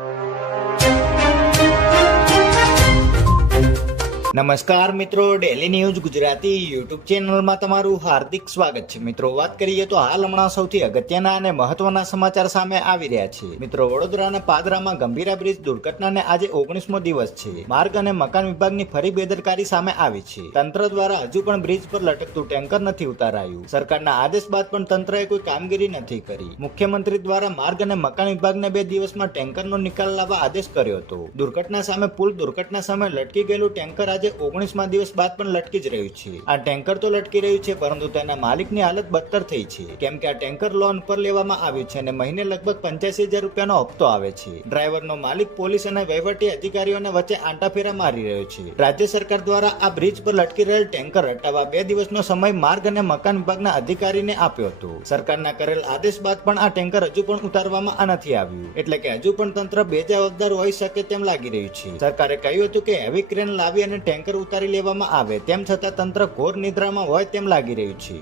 you. નમસ્કાર મિત્રો daily news Gujarati YouTube ચેનલમાં તમારું હાર્દિક સ્વાગત છે. મિત્રો, વાત કરીએ તો હાલ હમણાં સૌથી અગત્યના અને મહત્વના સમાચાર સામે આવી રહ્યા છે. મિત્રો વડોદરાના પાદરામાં ગંભીરા બ્રિજ દુર્ઘટનાને આજે ઓગણીસમો દિવસ છે. માર્ગ અને મકાન વિભાગની ફરી બેદરકારી સામે આવી છે. તંત્ર દ્વારા હજુ પણ બ્રિજ પર લટકતું ટેન્કર નથી ઉતારાયું. સરકારના આદેશ બાદ પણ તંત્રએ કોઈ કામગીરી નથી કરી. મુખ્યમંત્રી દ્વારા માર્ગ અને મકાન વિભાગને બે દિવસમાં ટેન્કરનો નિકાલ લાવવા આદેશ કર્યો હતો. દુર્ઘટના સામે, પુલ દુર્ઘટના સામે લટકી ગયેલું ટેન્કર આજે ઓગણીસમા દિવસ બાદ પણ લટકી જ રહ્યું છે. આ ટેન્કર તો લટકી રહ્યું છે, પરંતુ તેના માલિકની હાલત બદતર થઈ છે. કેમ કે આ ટેન્કર લોન પર લેવામાં આવ્યું છે અને મહિને લગભગ પંચ્યાસી હજાર રૂપિયાનો હપ્તો આવે છે. ડ્રાઈવરનો માલિક, પોલીસ અને વહીવટી અધિકારીઓને વચ્ચે આંટાફેરા મારી રહ્યો છે. રાજ્ય સરકાર દ્વારા આ બ્રિજ પર લટકી રહેલ ટેન્કર હટાવવા બે દિવસનો સમય માર્ગ અને મકાન વિભાગના અધિકારીને આપ્યો હતો. સરકારના કરેલ આદેશ બાદ પણ આ ટેન્કર હજુ પણ ઉતારવામાં નથી આવ્યું. એટલે કે હજુ પણ તંત્ર બેજવાબદાર હોઈ શકે તેમ લાગી રહ્યું છે. સરકારે કહ્યું હતું કે હેવી ક્રેન લાવી અને ટેન્કર ઉતારી લેવામાં આવે તેમ છતાં તંત્ર ઘોર નિદ્રામાં હોય તેમ લાગી રહ્યું છે.